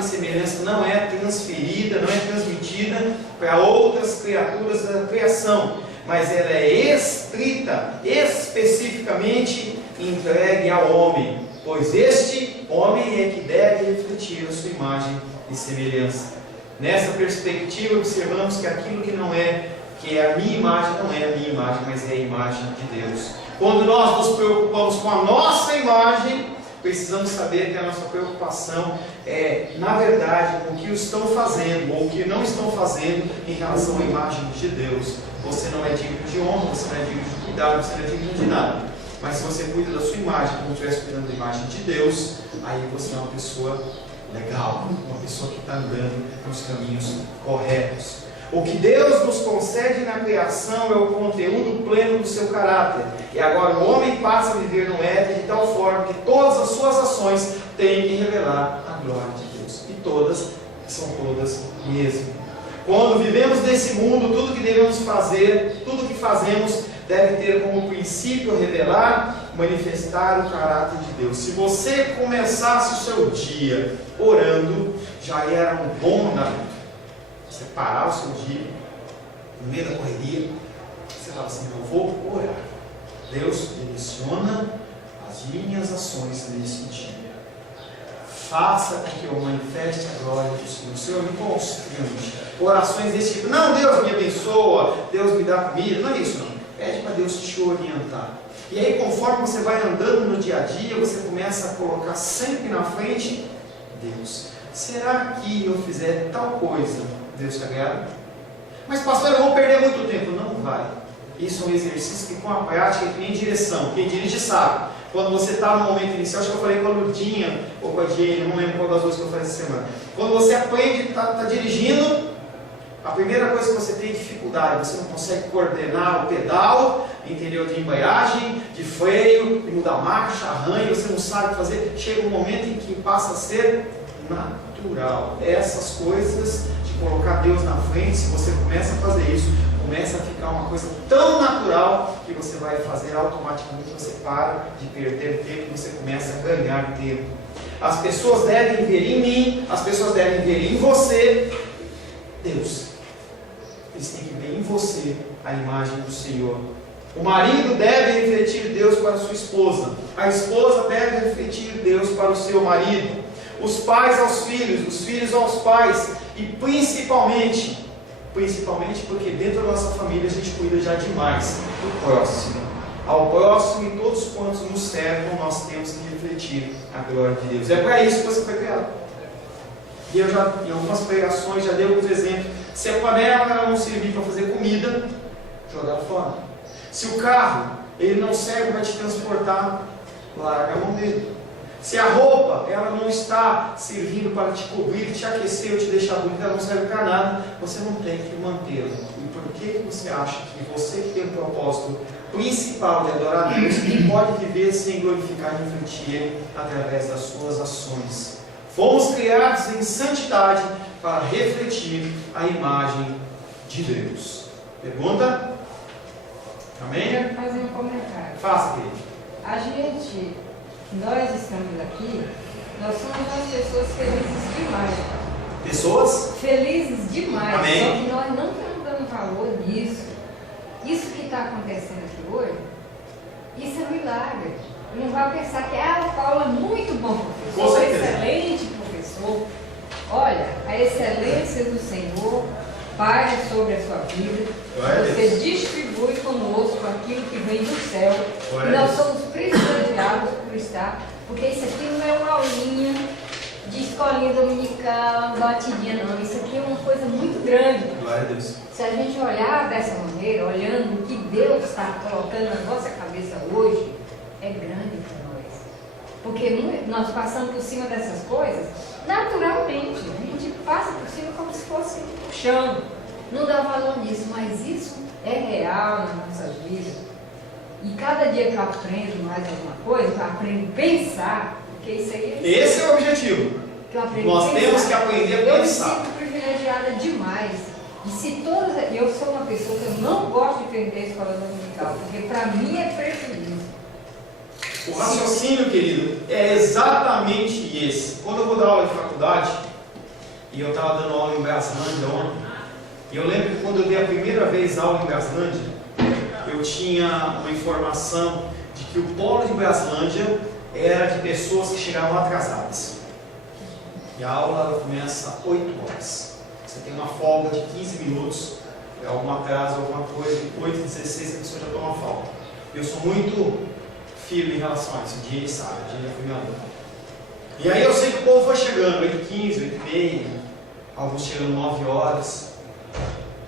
semelhança não é transferida, não é transmitida para outras criaturas da criação, mas ela é estrita, especificamente entregue ao homem, pois este homem é que deve refletir a sua imagem e semelhança. Nessa perspectiva, observamos que aquilo que é a minha imagem, não é a minha imagem, mas é a imagem de Deus. Quando nós nos preocupamos com a nossa imagem, precisamos saber que a nossa preocupação é, na verdade, o que estão fazendo ou o que não estão fazendo em relação à imagem de Deus. Você não é digno de honra, você não é digno de cuidado, você não é digno de nada. Mas se você cuida da sua imagem, como se estivesse cuidando da imagem de Deus, aí você é uma pessoa legal, uma pessoa que está andando nos caminhos corretos. O que Deus nos concede na criação é o conteúdo pleno do seu caráter. E agora o homem passa a viver no éter de tal forma que todas as suas ações têm que revelar a glória de Deus. E todas são todas mesmo. Quando vivemos nesse mundo, tudo que devemos fazer, tudo que fazemos, deve ter como princípio revelar, manifestar o caráter de Deus. Se você começasse o seu dia orando, já era um bom mandamento. Você parar o seu dia, no meio da correria, você fala assim, eu vou orar. Deus direciona as minhas ações nesse dia. Faça com que eu manifeste a glória do Senhor. Senhor, me constrange. Orações desse tipo. Não, Deus me abençoa, Deus me dá comida. Não é isso, não. Pede para Deus te orientar. E aí, conforme você vai andando no dia a dia, você começa a colocar sempre na frente Deus. Será que eu fizer tal coisa, Deus te agrada? Mas pastor, eu vou perder muito tempo. Não vai. Isso é um exercício que com a prática é que nem direção. Quem dirige sabe. Quando você está no momento inicial, acho que eu falei com a Lurdinha ou com a Jane, não lembro qual das duas que eu falei essa semana. Quando você aprende, está dirigindo, a primeira coisa que você tem é dificuldade, você não consegue coordenar o pedal, entendeu? De embreagem, de freio, de mudar marcha, arranha, você não sabe fazer. Chega um momento em que passa a ser natural. Essas coisas de colocar Deus na frente, se você começa a fazer isso, começa a ficar uma coisa tão natural que você vai fazer automaticamente, você para de perder tempo e você começa a ganhar tempo. As pessoas devem ver em mim, as pessoas devem ver em você Deus. Eles têm que ver em você a imagem do Senhor. O marido deve refletir Deus para a sua esposa, a esposa deve refletir Deus para o seu marido, os pais aos filhos, os filhos aos pais, e principalmente porque dentro da nossa família a gente cuida já demais do próximo. Ao próximo e todos quantos nos servam, nós temos que refletir a glória de Deus. É para isso que você foi criado. E eu já, em algumas pregações, já dei alguns exemplos. Se a panela não servir para fazer comida, joga ela fora. Se o carro ele não serve para te transportar, larga a mão dele. Se a roupa ela não está servindo para te cobrir, te aquecer ou te deixar bonita, ela não serve para nada, você não tem que mantê-la. E por que você acha que você que tem um propósito principal de adorar a Deus pode viver sem glorificar e refletir Ele através das suas ações? Fomos criados em santidade para refletir a imagem de Deus. Pergunta? Amém? Eu quero fazer um comentário. Faça, querido. Nós estamos aqui, nós somos umas pessoas felizes demais. Pessoas? Felizes demais. Amém. Só que nós não estamos dando valor nisso. Isso que está acontecendo aqui hoje, isso é milagre. Não vai pensar que o Paulo é muito bom professor, Com certeza. excelente professor. Olha, a excelência do Senhor paira sobre a sua vida. Glória a Você Deus. distribui conosco aquilo que vem do céu. Glória E a nós Deus. somos privilegiados por estar, porque isso aqui não é uma aulinha de escolinha dominical, batidinha, não. Isso aqui é uma coisa muito grande. Glória a Deus. Se a gente olhar dessa maneira, olhando o que Deus está colocando na nossa cabeça hoje, é grande para nós. Porque nós passamos por cima dessas coisas naturalmente. A gente passa por cima como se fosse um chão. Não dá valor nisso, mas isso é real nas nossas vidas. E cada dia que eu aprendo mais alguma coisa, que eu aprendo a pensar, porque isso aí é Esse é o objetivo. que eu aprendo Nós a pensar. temos que aprender a Eu me pensar. sinto privilegiada demais. E se todas. Eu sou uma pessoa que eu não gosto de perder a escola dominical, porque para mim é prejuízo. O raciocínio, querido, é exatamente esse. Quando eu vou dar aula de faculdade, e eu estava dando aula em Braslândia ontem, e eu lembro que quando eu dei a primeira vez aula em Braslândia, eu tinha uma informação de que o polo de Braslândia era de pessoas que chegavam atrasadas. E a aula ela começa às 8 horas. Você tem uma folga de 15 minutos, algum atraso, alguma coisa, 8h16 a pessoa já toma folga. Eu sou muito firme em relação a isso, o dia ele sabe, o dia já foi meu aluno. E aí eu sei que o povo foi chegando, 8h15, 8h30, alguns chegando 9 horas.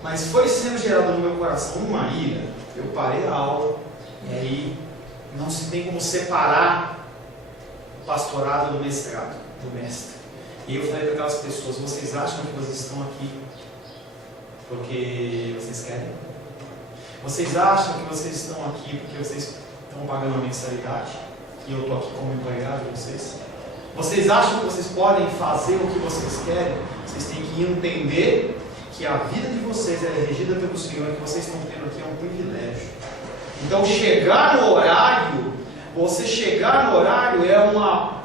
Mas foi sendo gerado no meu coração uma ira. Eu parei a aula, e aí não se tem como separar o pastorado do mestrado, do mestre. E eu falei para aquelas pessoas: vocês acham que vocês estão aqui porque vocês querem? Vocês acham que vocês estão aqui porque vocês estão pagando uma mensalidade e eu estou aqui como empregado de vocês? Vocês acham que vocês podem fazer o que vocês querem? Vocês têm que entender que a vida de vocês é regida pelo Senhor, e que vocês estão tendo aqui é um privilégio. Então chegar no horário, você chegar no horário é uma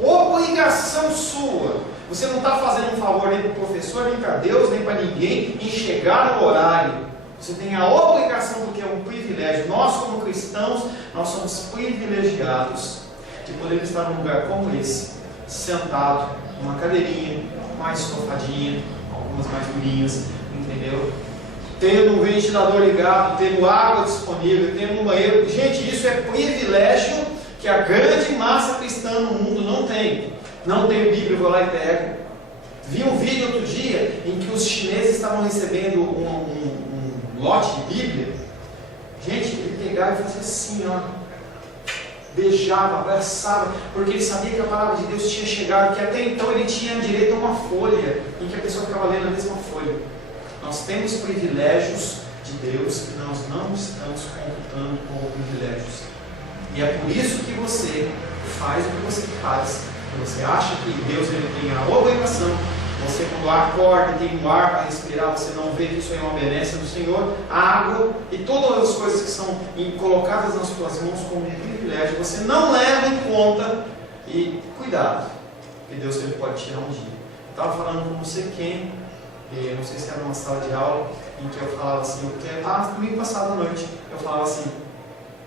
obrigação sua. Você não está fazendo um favor nem para o professor, nem para Deus, nem para ninguém em chegar no horário. Você tem a obrigação, porque é um privilégio. Nós como cristãos, nós somos privilegiados de poder estar num lugar como esse, sentado numa cadeirinha mais estofadinha, algumas mais durinhas, entendeu? Tendo um ventilador ligado, tendo água disponível, tendo um banheiro. Gente, isso é privilégio que a grande massa cristã no mundo não tem. Não tem Bíblia, eu vou lá e pego. Vi um vídeo outro dia em que os chineses estavam recebendo um lote de Bíblia. Gente, ele pegava e fazia assim, ó. Beijava, abraçava, porque ele sabia que a palavra de Deus tinha chegado, que até então ele tinha direito a uma folha, em que a pessoa ficava lendo a mesma folha. Nós temos privilégios de Deus que nós não estamos computando como privilégios. E é por isso que você faz o que você faz. Você acha que Deus ele tem a obrigação. Você quando acorda e tem um ar para respirar, você não vê que isso é uma benécia do Senhor, a água e todas as coisas que são colocadas nas suas mãos como um privilégio, você não leva em conta. E cuidado, que Deus ele pode tirar um dia. Eu estava falando com não sei quem, eu não sei se era numa sala de aula, em que eu falava assim, domingo passado à noite, eu falava assim: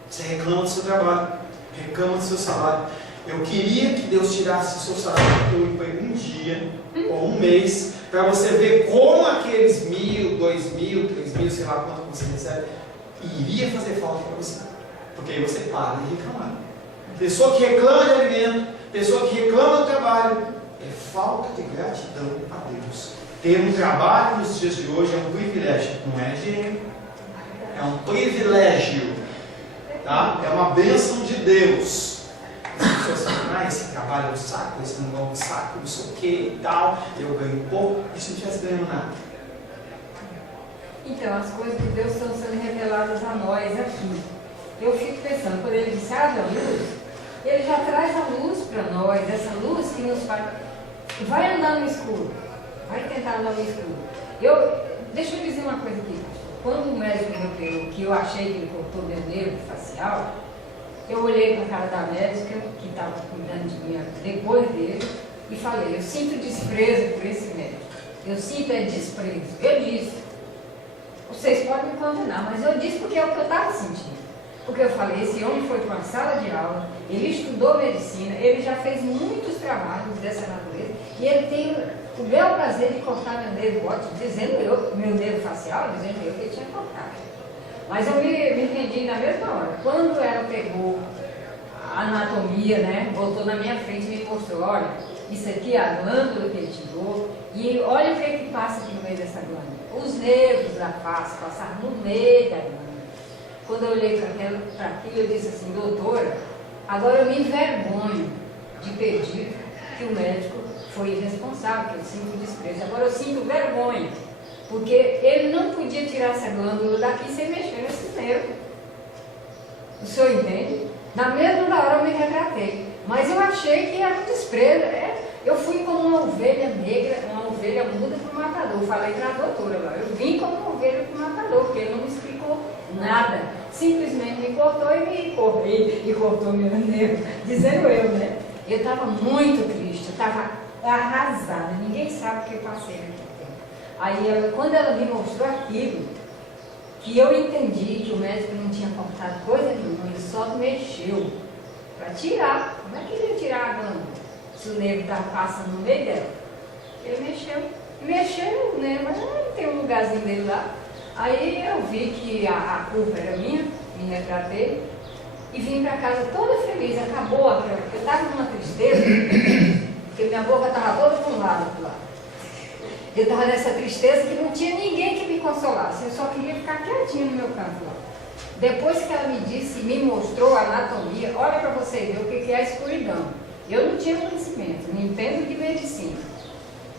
você reclama do seu trabalho, reclama do seu salário. Eu queria que Deus tirasse o seu salário do emprego um dia ou um mês, para você ver como aqueles 1.000, 2.000, 3.000, sei lá quanto você recebe, iria fazer falta para você. Porque aí você para de reclamar. Pessoa que reclama de alimento, pessoa que reclama do trabalho, é falta de gratidão a Deus. Ter um trabalho nos dias de hoje é um privilégio, não é dinheiro, é um privilégio, tá? É uma bênção de Deus. As pessoas falam, esse trabalho é um saco, esse não é um saco, não sei o que e tal, eu ganho pouco, e se não estivesse ganhando nada? Então, as coisas de Deus estão sendo reveladas a nós aqui. Eu fico pensando, quando ele disse, haja luz, ele já traz a luz para nós, essa luz que nos faz. Vai andar no escuro, vai tentar andar no escuro. Deixa eu dizer uma coisa aqui. Quando o médico me operou, que eu achei que ele cortou meu nervo facial, eu olhei para a cara da médica, que estava cuidando de mim depois dele, e falei, eu sinto desprezo por esse médico. Eu sinto desprezo. Eu disse. Vocês podem me condenar, mas eu disse porque é o que eu estava sentindo. Porque eu falei, esse homem foi para uma sala de aula, ele estudou medicina, ele já fez muitos trabalhos dessa natureza, e ele tem o belo prazer de cortar meu nervo óptico, meu nervo facial, dizendo eu que ele tinha cortado. Mas eu me entendi na mesma hora. Quando ela pegou a anatomia, né, botou na minha frente e me mostrou, olha, isso aqui é a glândula que ele tirou, e olha o que é que passa aqui no meio dessa glândula. Os nervos da face passaram no meio da glândula. Quando eu olhei para aquilo, eu disse assim, doutora, agora eu me envergonho de pedir que o médico foi irresponsável, que eu sinto desprezo. Agora eu sinto vergonha, porque ele não podia tirar essa glândula daqui sem mexer nesse nervo. O senhor entende? Na mesma hora eu me retratei, mas eu achei que era um desprezo. Eu fui como uma ovelha negra, uma ovelha muda para o matador. Falei para a doutora lá, eu vim como uma ovelha para o matador, porque ele não me explicou nada. Simplesmente me cortou e cortou meu nervo, dizendo eu, né? Eu estava muito triste, eu estava arrasada, ninguém sabe o que eu passei naquele tempo. Aí, quando ela me mostrou aquilo, que eu entendi que o médico não tinha cortado coisa nenhuma, ele só mexeu para tirar. Como é que ele ia tirar a glândula? Se o nervo estava passando no meio dela. Ele mexeu, né? Mas não tem um lugarzinho dele lá. Aí eu vi que a culpa era minha, me retratei e vim para casa toda feliz. Acabou aquela. Eu estava numa tristeza, porque minha boca estava toda para um lado, para o lado. Eu estava nessa tristeza que não tinha ninguém que me consolasse. Eu só queria ficar quietinha no meu canto lá. Depois que ela me disse, me mostrou a anatomia, olha para você ver o que é a escuridão. Eu não tinha conhecimento, não entendo de medicina.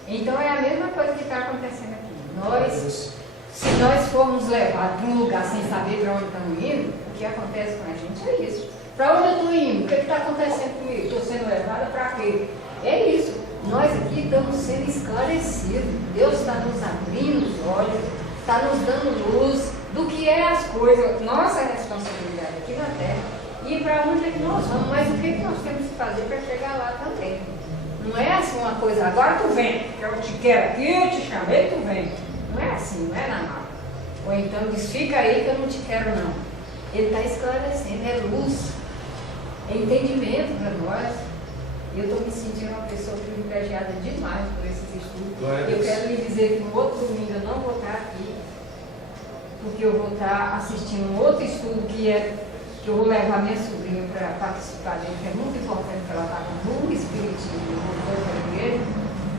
Então é a mesma coisa que está acontecendo aqui. Se nós formos levados para um lugar sem saber para onde estamos indo, o que acontece com a gente é isso. Para onde eu estou indo? O que está acontecendo comigo? Estou sendo levada para quê? É isso. Nós aqui estamos sendo esclarecidos. Deus está nos abrindo os olhos, está nos dando luz do que é as coisas, nossa responsabilidade aqui na Terra e para onde é que nós vamos, mas o que nós temos que fazer para chegar lá também. Não é assim uma coisa, agora tu vem, eu te quero aqui, eu te chamei, tu vem. Não é assim, não é na mala. Ou então diz, fica aí que eu não te quero não. Ele está esclarecendo, é luz, é entendimento para nós. Eu estou me sentindo uma pessoa privilegiada demais por esses estudos. Eu quero lhe dizer que no outro domingo eu não vou estar aqui, porque eu vou estar assistindo um outro estudo que eu vou levar minha sobrinha para participar dele, que é muito importante para ela estar com um espiritismo, voltou para a igreja,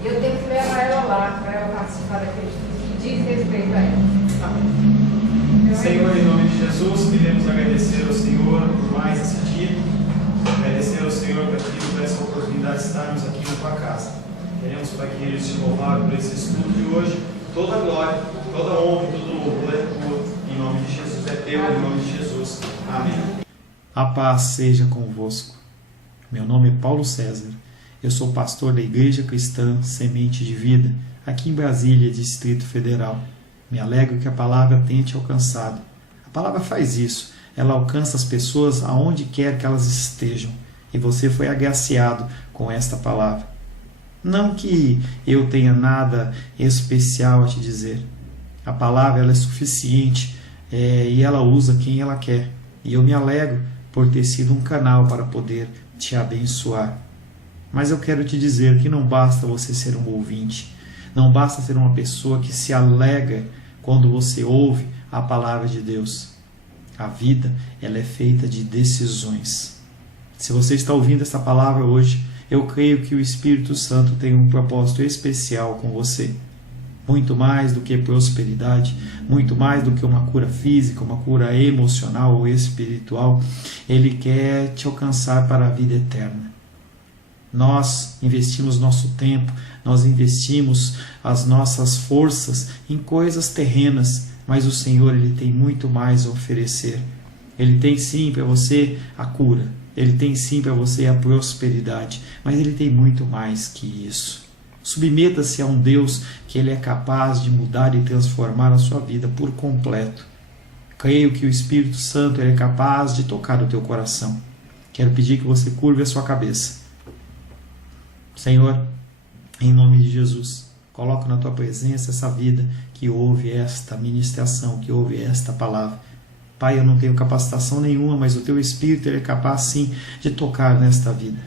e eu tenho que levar ela lá para ela participar daquele estudo que diz respeito a ela. Amém. Senhor, em nome de Jesus, queremos agradecer ao Senhor por mais esse dia, agradecer ao Senhor por essa oportunidade de estarmos aqui na tua casa. Queremos, Pai, que eles te louvaram por esse estudo de hoje. Toda a glória, toda a honra e todo o louvor é tua. Em nome de Jesus, é teu, em nome de Jesus. Amém. A paz seja convosco. Meu nome é Paulo César. Eu sou pastor da Igreja Cristã Semente de Vida, aqui em Brasília, Distrito Federal. Me alegro que a palavra tenha te alcançado. A palavra faz isso. Ela alcança as pessoas aonde quer que elas estejam. E você foi agraciado com esta palavra. Não que eu tenha nada especial a te dizer. A palavra ela é suficiente e ela usa quem ela quer. E eu me alegro por ter sido um canal para poder te abençoar. Mas eu quero te dizer que não basta você ser um ouvinte. Não basta ser uma pessoa que se alegra quando você ouve a palavra de Deus. A vida ela é feita de decisões. Se você está ouvindo essa palavra hoje, eu creio que o Espírito Santo tem um propósito especial com você. Muito mais do que prosperidade, muito mais do que uma cura física, uma cura emocional ou espiritual, Ele quer te alcançar para a vida eterna. Nós investimos nosso tempo, nós investimos as nossas forças em coisas terrenas, mas o Senhor, Ele tem muito mais a oferecer. Ele tem sim para você a cura, Ele tem sim para você a prosperidade, mas Ele tem muito mais que isso. Submeta-se a um Deus que Ele é capaz de mudar e transformar a sua vida por completo. Creio que o Espírito Santo Ele é capaz de tocar o teu coração. Quero pedir que você curve a sua cabeça. Senhor, em nome de Jesus, coloco na tua presença essa vida que ouve esta ministração, que ouve esta palavra. Pai, eu não tenho capacitação nenhuma, mas o teu Espírito Ele é capaz sim de tocar nesta vida,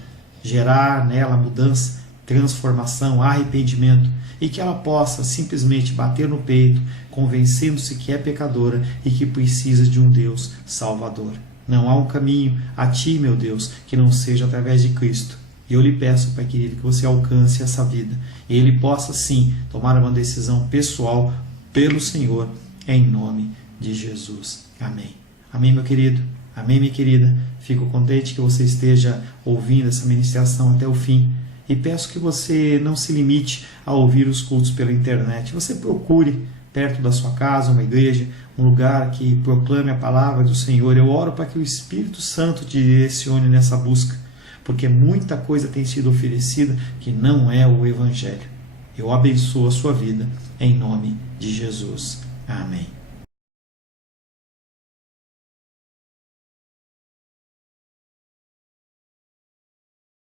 gerar nela mudança, transformação, arrependimento, e que ela possa simplesmente bater no peito, convencendo-se que é pecadora e que precisa de um Deus salvador. Não há um caminho a ti, meu Deus, que não seja através de Cristo. E eu lhe peço, Pai querido, que você alcance essa vida e ele possa sim tomar uma decisão pessoal pelo Senhor, em nome de Jesus. Amém. Amém, meu querido. Amém, minha querida. Fico contente que você esteja ouvindo essa ministração até o fim. E peço que você não se limite a ouvir os cultos pela internet. Você procure perto da sua casa uma igreja, um lugar que proclame a palavra do Senhor. Eu oro para que o Espírito Santo te direcione nessa busca, porque muita coisa tem sido oferecida que não é o Evangelho. Eu abençoo a sua vida em nome de Jesus. Amém.